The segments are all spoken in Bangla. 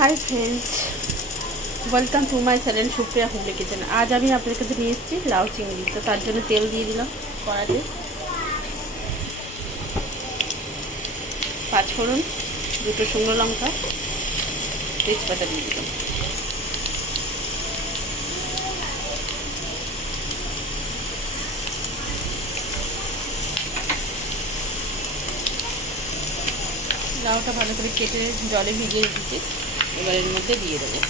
Hi friends, welcome to my channel Supriya Hooghly kitchen. আজ আমি আপনাদের কাছে নিয়ে এসেছি লাউ চিংড়ি। তো তার জন্য তেল দিয়ে দিলাম কড়াতে, পাঁচফোড়ন, দুটো শুকনো লঙ্কা, তেজপাতা দিয়ে দিলাম। লাউটা ভালো করে কেটে জলে ভিজিয়ে রেখেছি, এবার এর মধ্যে দিয়ে দেবো।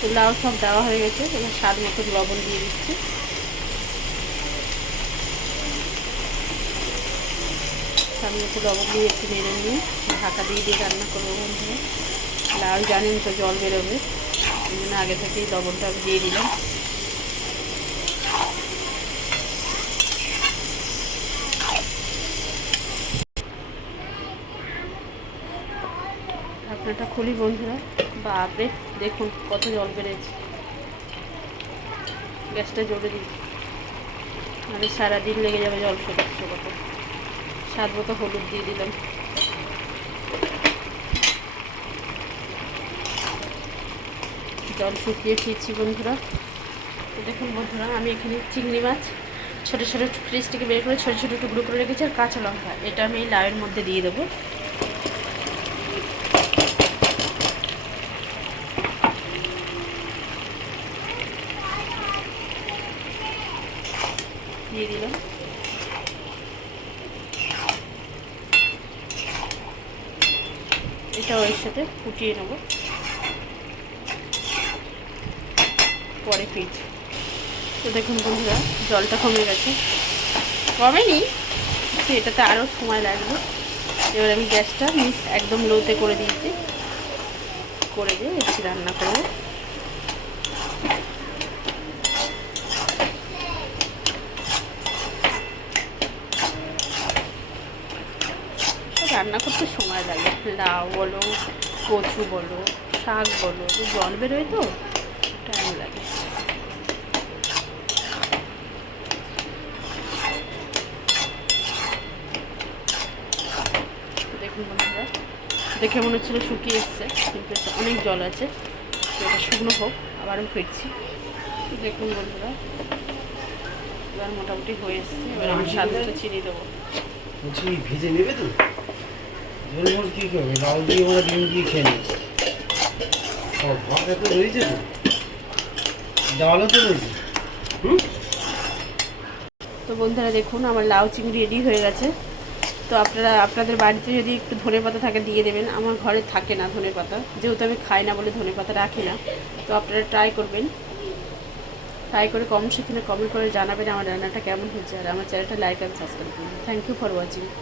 তো লাউ সব দেওয়া হয়ে গেছে, এবার স্বাদ মতো লবণ দিয়ে দিচ্ছি। স্বাদ মতো লবণ দিয়ে একটু নেড়ে নিয়ে ঢাকা দিয়ে দিয়ে রান্না করবো বন্ধুরা। লাউ জানেন তো জল বেরোবে, এই জন্য আগে থেকেই লবণটা দিয়ে দিলাম। ঢাকনাটা খুলি বন্ধুরা, বাপরে দেখুন কত জল বেড়েছে। গ্যাসটা জোরে দিই, মানে সারাদিন লেগে যাবে জল শুকোতে। স্বাদ মতো হলুদ দিয়ে দিলাম। জল শুকিয়ে ফিরছি বন্ধুরা। তো দেখুন বন্ধুরা, আমি এখানে চিংড়ি মাছ ছোটো ছোটো ফ্রিজ থেকে বের করে ছোটো ছোটো টুকরো করে রেখেছি, আর কাঁচা লঙ্কা এটা আমি এই লাউয়ের মধ্যে দিয়ে দেবো। দিয়ে দিলাম। এটা ওর সাথে ফুটিয়ে নেব, পরে ফিরছি। তো দেখুন বন্ধুরা, জলটা কমে গেছে, কমেনি কিন্তু এটাতে আরও সময় লাগবে। এবার আমি গ্যাসটা একদম লোতে করে দিয়েছি, করে দিয়ে এসে রান্না করবো। রান্না করতে সময় লাগে, লাউ বলো, কচু বলো, শাক বলো, জল বেরোয় তো টাইম লাগে। দেখুন বন্ধুরা, দেখে মনে হচ্ছিল শুকিয়ে এসছে, কিন্তু অনেক জল আছে। এটা শুকনো হোক, আবারও ফিরছি। দেখুন বন্ধুরা, এবার মোটামুটি হয়ে এসছে। এবার আমি স্বাদ মতো চিনি দেবো। ভেজে নেবে তো ঝোলমোল কী করবে, লাউ দিয়ে ওরা ডিম দিয়ে খেয়ে নেবে। ভাত এত রয়েছে তো, ডালও তো রয়েছে। তো বন্ধুরা দেখুন, আমার লাউ চিংড়ি রেডি হয়ে গেছে। তো আপনারা আপনাদের বাড়িতে যদি একটু ধনেপাতা থাকে দিয়ে দেবেন। আমার ঘরে থাকে না ধনেপাতা, যেহেতু আমি খাই না বলে ধনেপাতা রাখি না। তো আপনারা ট্রাই করবেন, ট্রাই করে সেখানে কমেন্ট করে জানাবেন আমার রান্নাটা কেমন হয়েছে। আর আমার চ্যানেলটা লাইক অ্যান্ড সাবস্ক্রাইব করুন। Thank you for watching.